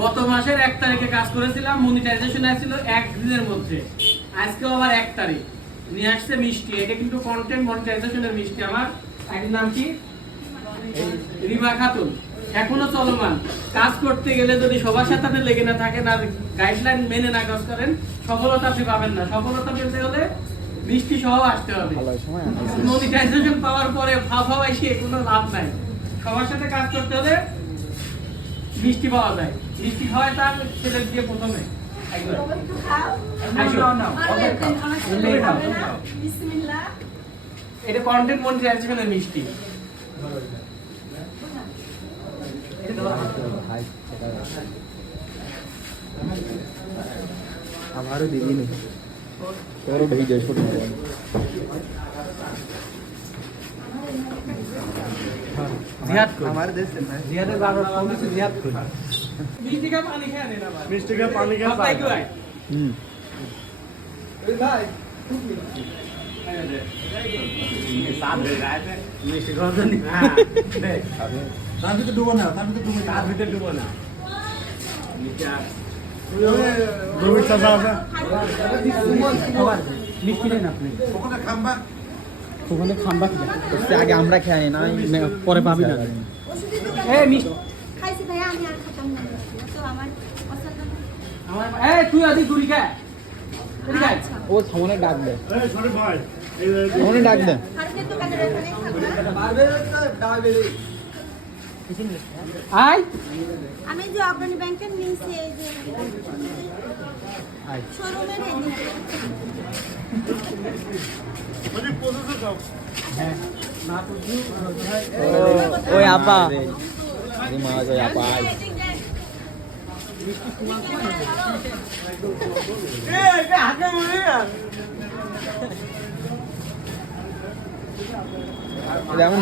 গত মাসের 1 তারিখে কাজ করেছিলাম, মনিটাইজেশন আসছিল 1 দিনের মধ্যে। আজকে আবার 1 তারিখ নিয়ে আসছে মিষ্টি। এটা কিন্তু কন্টেন্ট মনিটাইজেশনের মিষ্টি। আমার আইডির নাম কি? রিমা খাতুন। এখনো চলমান। কাজ করতে গেলে যদি সবার সাথে লেগে না থাকেন আর গাইডলাইন মেনে না কাজ করেন, সফলতা আপনি পাবেন না। সফলতা পেতে হলে মিষ্টি সহ আসতে হবে। মনিটাইজেশন পাওয়ার পরে ফাফাও এসে কোনো লাভ নাই। সবার সাথে কাজ করতে হলে মিষ্টি পাওয়া যায়। মিষ্টি খাওয়ায় তার ছেলে দিয়ে প্রথমে এটা কন্টেন্ট মনিটাইজেশনের মিষ্টি। हमारे दीदी ने और भाई जय छोड़ जिहाद को हमारे देश से है जिहाद बाबर कौन से जिहाद को मिष्टी का पानी खा लेना भाई। मिष्टी का पानी का भाई क्यों है भाई साथ दे रहा है मिष्टी को तो नहीं। हां তার ভিতরে ডুবো না तार भीतर डूबो ना क्या রবি চাচা আছে মিষ্টি নেন আপনি ওখানে খাম্বা ওখানে খাম্বা কি उससे आगे আমরা খাই না পরে পাবি না। এই মিষ্টি খাইছি ভাই, আমি আর খেতাম না। তো আমার পছন্দ না। আমার এই তুই আদি দূরি কা এদিকে আয়। আচ্ছা। ও সামনে ডাক দে এই সরি ভাই সামনে ডাক দে খারুকের দোকানের ওখানে খাবো। আয় আমি যে অগ্রণী ব্যাংকের নিচে এই যে শোরুমের এদিকে। মানে পৌঁছে সব ওই আপা আরে মা ওই আপা যেমন